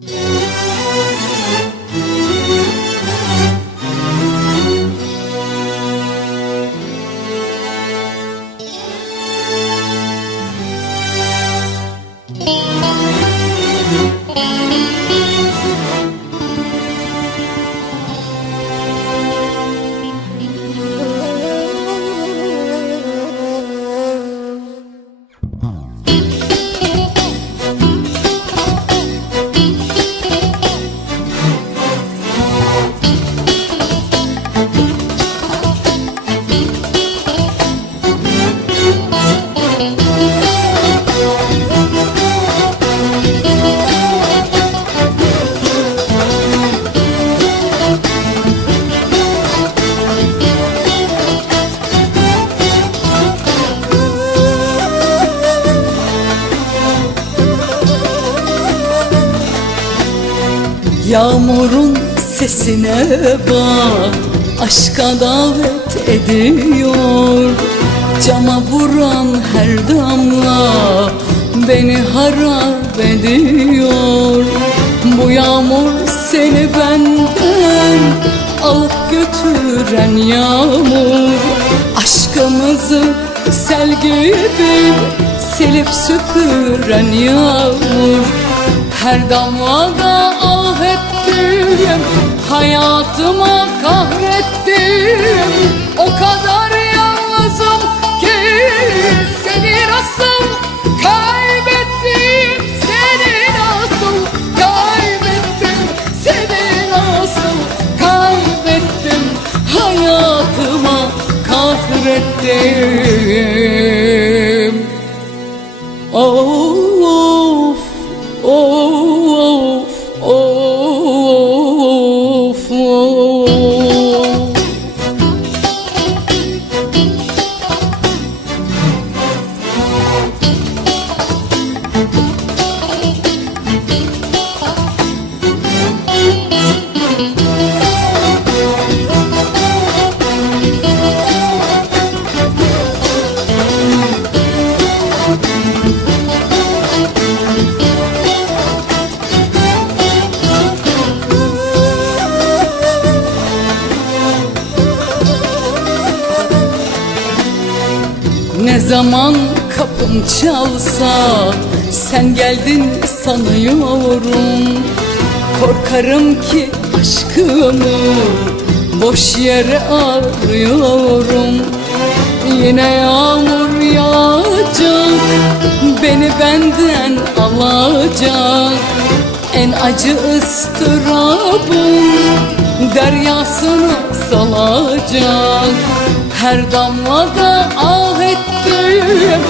Yeah. Yağmurun sesine bak Aşka davet ediyor. Cama vuran her damla Beni harap ediyor. Bu yağmur seni benden Alıp götüren yağmur. Aşkımızı sel gibi Silip süpüren yağmur. Her damlada ettim Hayatıma kahrettim. O kadar yalnızım ki Seni nasıl kaybettim? Seni nasıl kaybettim? Seni nasıl kaybettim? Hayatıma kahrettim Ne zaman kapım çalsa sen geldin sanıyorum. Korkarım ki aşkımı boş yere arıyorum. Yine yağmur yağacak beni benden alacak. En acı ıstırabım deryasına salacak. Her damlada ah ettim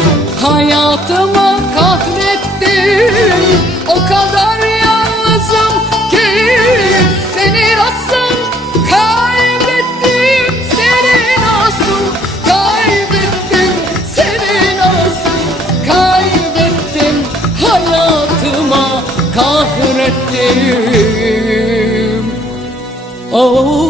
Hayatıma kahrettim. O kadar yalnızım ki Seni nasıl kaybettim Seni nasıl kaybettim Seni nasıl kaybettim. Hayatıma kahrettim. Oh,